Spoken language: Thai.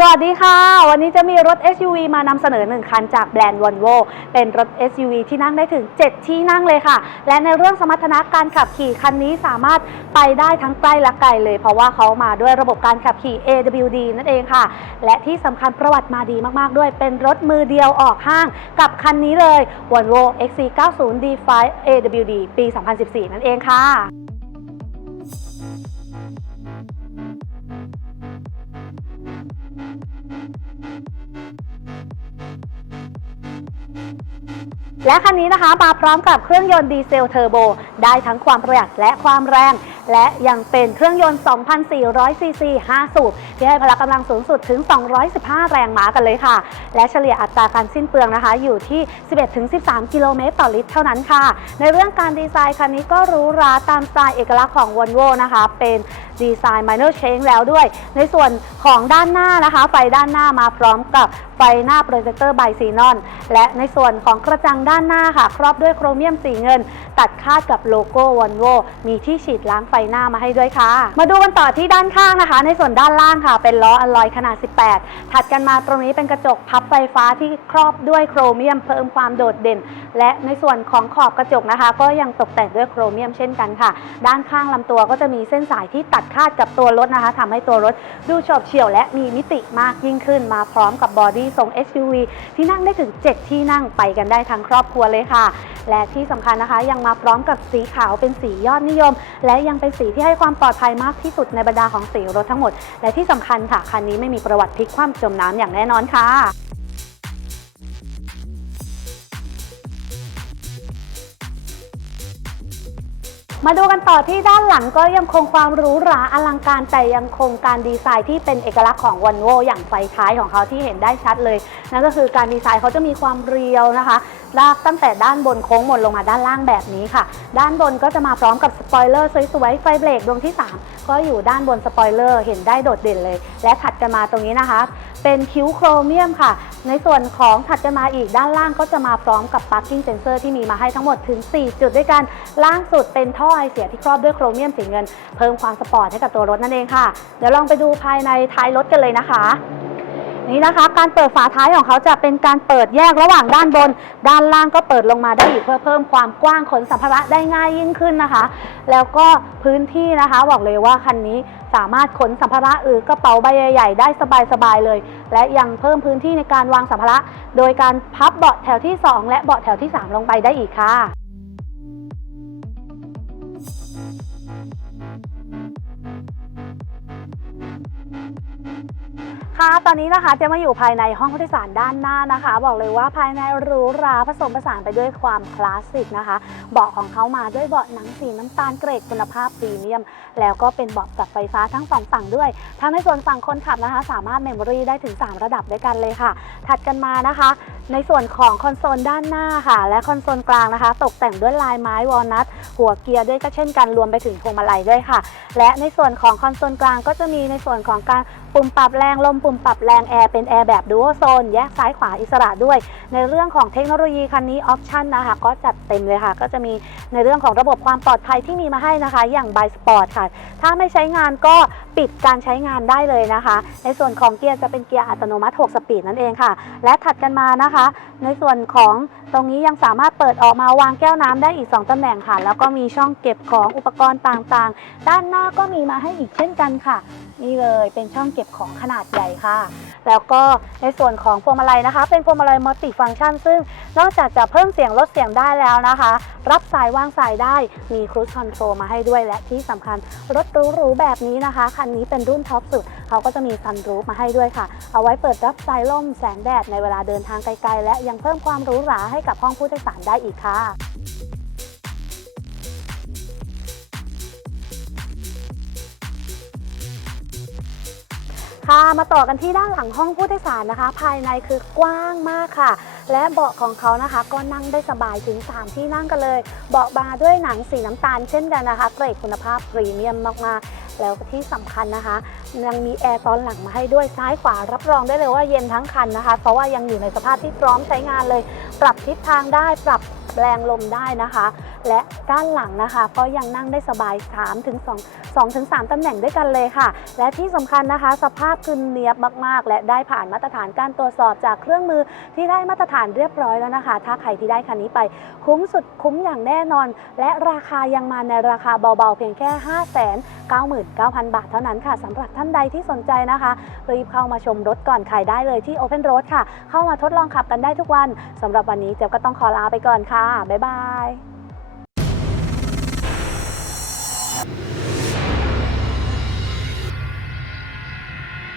สวัสดีค่ะ วันนี้จะมีรถ SUV มานำเสนอหนึ่งคันจากแบรนด์ Volvo เป็นรถ SUV ที่นั่งได้ถึง 7 ที่นั่งเลยค่ะ และในเรื่องสมรรถนะการขับขี่คันนี้สามารถไปได้ทั้งใกล้และไกลเลย เพราะว่าเขามาด้วยระบบการขับขี่ AWD นั่นเองค่ะ และที่สำคัญประวัติมาดีมากๆ ด้วย เป็นรถมือเดียวออกห้างกับคันนี้เลย Volvo XC90 D5 AWD ปี 2014 นั่นเองค่ะ และคันนี้นะคะมาพร้อมกับเครื่องยนต์ดีเซลเทอร์โบ ได้ทั้งความประหยัดและความแรง และยังเป็นเครื่องยนต์ 2,400 ซีซี 5 สูบ ที่ให้พละกำลังสูงสุดถึง 215 แรงม้ากันเลยค่ะ และเฉลี่ยอัตราการสิ้นเปลืองนะคะ อยู่ที่ 11-13 กิโลเมตรต่อลิตรเท่านั้นค่ะ ในเรื่องการดีไซน์คันนี้ก็รู้ราตามสไตล์เอกลักษณ์ของ Volvo นะคะ เป็นดีไซน์ minor change แล้วด้วย ในส่วนของด้านหน้านะคะ ไฟด้านหน้ามาพร้อมกับ ไฟหน้าโปรเจคเตอร์ไบซีนอน และในส่วนของกระจังด้านหน้าค่ะ ครอบด้วยโครเมียมสีเงิน ตัดคาดกับโลโก้ Volvo มีที่ฉีดล้างไฟหน้ามาให้ด้วยค่ะ มาดูกันต่อที่ด้านข้างนะคะ ในส่วนด้านล่างค่ะ เป็นล้ออลลอยขนาด 18 ถัดกันมาตรงนี้เป็นกระจกพับไฟฟ้าที่ครอบด้วยโครเมียมเพิ่มความโดดเด่น และในส่วนของขอบกระจกนะคะ ก็ยังตกแต่งด้วยโครเมียมเช่นกันค่ะ ด้านข้างลำตัวก็จะมีเส้นสายที่ตัดคาดกับตัวรถนะคะทำให้ตัวรถดูโฉบเฉี่ยวและมีมิติมากยิ่งขึ้นมาพร้อมกับบอดี้ทรง SUV ที่นั่งได้ถึง 7 ที่นั่งไปกันได้ทั้งครอบครัวเลยค่ะ และที่สำคัญนะคะ ยังมาพร้อมกับสีขาวเป็นสียอดนิยม และยังเป็นสีที่ให้ความปลอดภัยมากที่สุดในบรรดาของสีรถทั้งหมด และที่สำคัญค่ะคันนี้ไม่มีประวัติพลิกคว่ำจมน้ำอย่างแน่นอนค่ะ มาดูกันต่อที่ด้านหลังก็ยังคงความหรูหราอลังการแต่ยังคงการดีไซน์ที่เป็นเอกลักษณ์ของวันโวอย่างไฟท้ายของเขาที่เห็นได้ชัดเลย นั่นก็คือการดีไซน์เขาจะมีความเรียวนะคะลากตั้งแต่ด้านบนโค้งหมดลงมาด้านล่างแบบนี้ค่ะ ด้านบนก็จะมาพร้อมกับสปอยเลอร์สวยๆไฟเบรกดวงที่ 3 ก็อยู่ด้านบนสปอยเลอร์เห็นได้โดดเด่นเลย และถัดกันมาตรงนี้นะคะ เป็นคิ้วโครเมียมค่ะ ในส่วนของถัดกันมาอีกด้านล่างก็จะมาพร้อมกับ parking sensor ที่มีมาให้ทั้งหมดถึง 4 จุดด้วยกันล่างสุดเป็นท่อไอเสียที่ครอบด้วยโครเมียมสีเงิน เพิ่มความสปอร์ตให้กับตัวรถนั่นเองค่ะเดี๋ยวลองไปดูภายในท้ายรถกันเลยนะคะ นี่นะคะ การเปิดฝาท้ายของเขาจะเป็นการเปิดแยกระหว่างด้านบน ด้านล่างก็เปิดลงมาได้อีกเพื่อเพิ่มความกว้างขนสัมภาระได้ง่ายยิ่งขึ้นนะคะ แล้วก็พื้นที่นะคะบอกเลยว่าคันนี้สามารถขนสัมภาระหรือกระเป๋าใบใหญ่ๆได้สบายๆเลย และยังเพิ่มพื้นที่ในการวางสัมภาระ โดยการพับเบาะแถวที่ 2 และเบาะแถวที่ 3 ลงไปได้อีกค่ะ ค่ะตอนนี้นะคะเจะมาอยู่ภายในห้องผู้โดยสารด้านหน้านะคะ บอกเลยว่าภายในหรูหราผสมผสานไปด้วยความคลาสสิกนะคะ เบาะของเขามาด้วยเบาะหนังสีน้ำตาลเกรดคุณภาพพรีเมียม แล้วก็เป็นเบาะปรับไฟฟ้าทั้งสองฝั่งด้วยทั้งในส่วนฝั่งคนขับนะคะ สามารถเมมโมรีได้ถึง 3 ระดับด้วยกันเลยค่ะ ถัดกันมานะคะ ในส่วนของคอนโซลด้านหน้าค่ะ และคอนโซลกลางนะคะ ตกแต่งด้วยลายไม้วอลนัทหัวเกียร์ด้วยก็เช่นกันรวมไปถึงพวงมาลัยด้วยค่ะ และในส่วนของคอนโซลกลางก็จะมีในส่วนของการปุ่มปรับแรงลมปุ่มปรับแรงแอร์เป็นแอร์แบบดู a l โซนแยกซ้ายขวาอิสระด้วย ในเรื่องของเทคโนโลยีคันนี้ออปชันนะคะก็จัดเต็มเลยค่ะ ก็จะมีในเรื่องของระบบความปลอดภัยที่มีมาให้นะคะ อย่าง by Sport ค่ะ ถ้าไม่ใช้งานก็ปิดการใช้งานได้เลยนะคะ ในส่วนของเกียร์จะเป็นเกียร์อัตโนมัติ 6 สปีดนั่นเองค่ะ และถัดกันมานะคะ ในส่วนของตรงนี้ยังสามารถเปิดออกมาวางแก้วน้ำได้อีก 2ตำแหน่งค่ะ แล้วก็มีช่องเก็บของอุปกรณ์ต่างๆ ด้านหน้าก็มีมาให้อีกเช่นกันค่ะ นี่เลยเป็นช่องเก็บของขนาดใหญ่ค่ะ แล้วก็ในส่วนของพวงมาลัยนะคะ เป็นพวงมาลัยมัลติฟังก์ชัน ซึ่งนอกจากจะเพิ่มเสียงลดเสียงได้แล้วนะคะ รับสายวางสายได้มีครู i คอนโทรลมาให้ด้วยและที่สำคัญรถหรูๆแบบนี้นะคะ คันนี้เป็นรุ่นท็อปสุด เขาก็จะมีซันรูฟมาให้ด้วยค่ะ เอาไว้เปิดรับสายลมแสงแดดในเวลาเดินทางไกลๆ และยังเพิ่มความหรูหราให้กับห้องผู้โดยสารได้อีกค่ะ ค่ะมาต่อกันที่ด้านหลังห้องผู้โดยสารนะคะ ภายในคือกว้างมากค่ะ และเบาะของเขานะคะ ก็นั่งได้สบายถึง 3 ที่นั่งกันเลย เบาะบาด้วยหนังสีน้ำตาลเช่นกันนะคะ เกรดคุณภาพพรีเมียมมากๆ แล้วที่สำคัญนะคะ ยังมีแอร์ตอนหลังมาให้ด้วยซ้ายขวารับรองได้เลยว่าเย็นทั้งคันนะคะ เพราะว่ายังอยู่ในสภาพที่พร้อมใช้งานเลย ปรับทิศทางได้ปรับ แรงลมได้นะคะ และก้านหลังนะคะ ก็ยังนั่งได้สบาย3ถึง2 2ถึง3ตำแหน่งด้วยกันเลยค่ะ และที่สำคัญนะคะ สภาพคือเนียบมากๆ และได้ผ่านมาตรฐานการตรวจสอบจากเครื่องมือที่ได้มาตรฐานเรียบร้อยแล้วนะคะ ถ้าใครที่ได้คันนี้ไป คุ้มสุดคุ้มอย่างแน่นอน และราคายังมาในราคาเบาๆ เพียงแค่5 9 9 0 0 0 บาทเท่านั้นค่ะสำหรับท่านใดที่สนใจนะคะรีบเข้ามาชมรถก่อนขายได้เลยที่ Open Road ค่ะ เข้ามาทดลองขับกันได้ทุกวันสำหรับวันนี้เจ๊ก็ต้องขอลาไปก่อนค่ะ บ๊ายบาย